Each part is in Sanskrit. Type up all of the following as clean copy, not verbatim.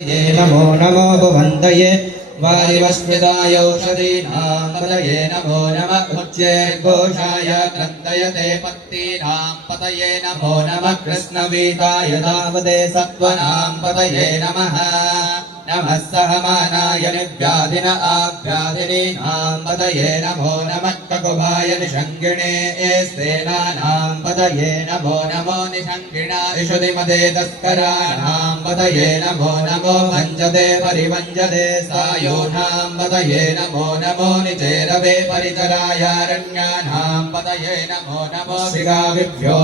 नमो नमो भुवन्तये वारिवस्मिताय औषधीनां पतये नमो नमः उच्चैर्घोषाय क्रन्दयते पत्तीनां पतये नमो नमः कृष्णवीताय तावदे सत्त्वनां पतये नमः नमः सहमानाय निर्व्याधिन आव्याधिनीनां पतये नमो नमः ककुभाय निषङ्गिणे सेनानां पतये नमो नमो निषङ्गिणा इषुधिमदे तस्कराणां पतये नमो नमो वञ्जते परिवञ्जते सायोनां पतये नमो नमो निचेरवे परिचरायारण्यानां पतये नमो नमो दिगाविभ्यो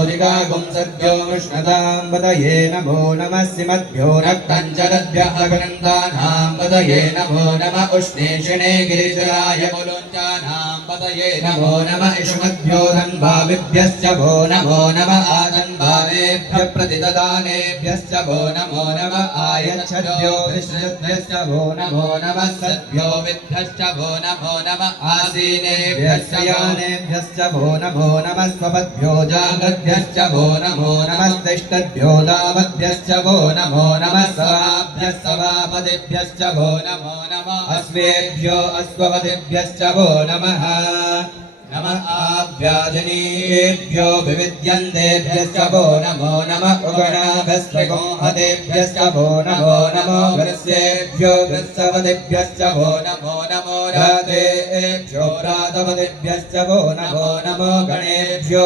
गुंसद्भ्यो कृष्णतां पतये नमो नमः सिमद्भ्यो रक्तञ्जलद्भ्यः ग्रन्थानां पतये नमो नमः उष्णेषिणे गिरिजराय मुलुञ्चानां पतये नमो नमः इषुमद्भ्यो धन्भाविभ्यश्च भो नमो नमः आजन्भावेभ्यः प्रतिददानेभ्यश्च भो नमो नमः आयच्छद्भ्यो विश्वभ्यश्च भो नमो नमः सद्भ्यो विद्भ्यश्च भो नमो नमः आसीनेभ्यश्च यानेभ्यश्च भो नमो नमः स्वपद्भ्यो जागद्भ्यश्च भो नमो नमः तिष्ठद्भ्यो दावद्भ्यश्च भो नमो नमः सवाभ्यः सवापदिभ्यश्च भो नमो नमः अश्वेभ्यो अश्वपदिभ्यश्च भो नमः नमः आव्याजनेभ्यो विविद्यन्तेभ्यश्च भो नमो नमः उगणाभस्त्रिगोहतेभ्यश्च भो नमो नमो वृस्येभ्यो वृत्सवदिभ्यश्च भो नमो नमो रातेभ्यो रातवदिभ्यश्च भो नमो नमो गणेभ्यो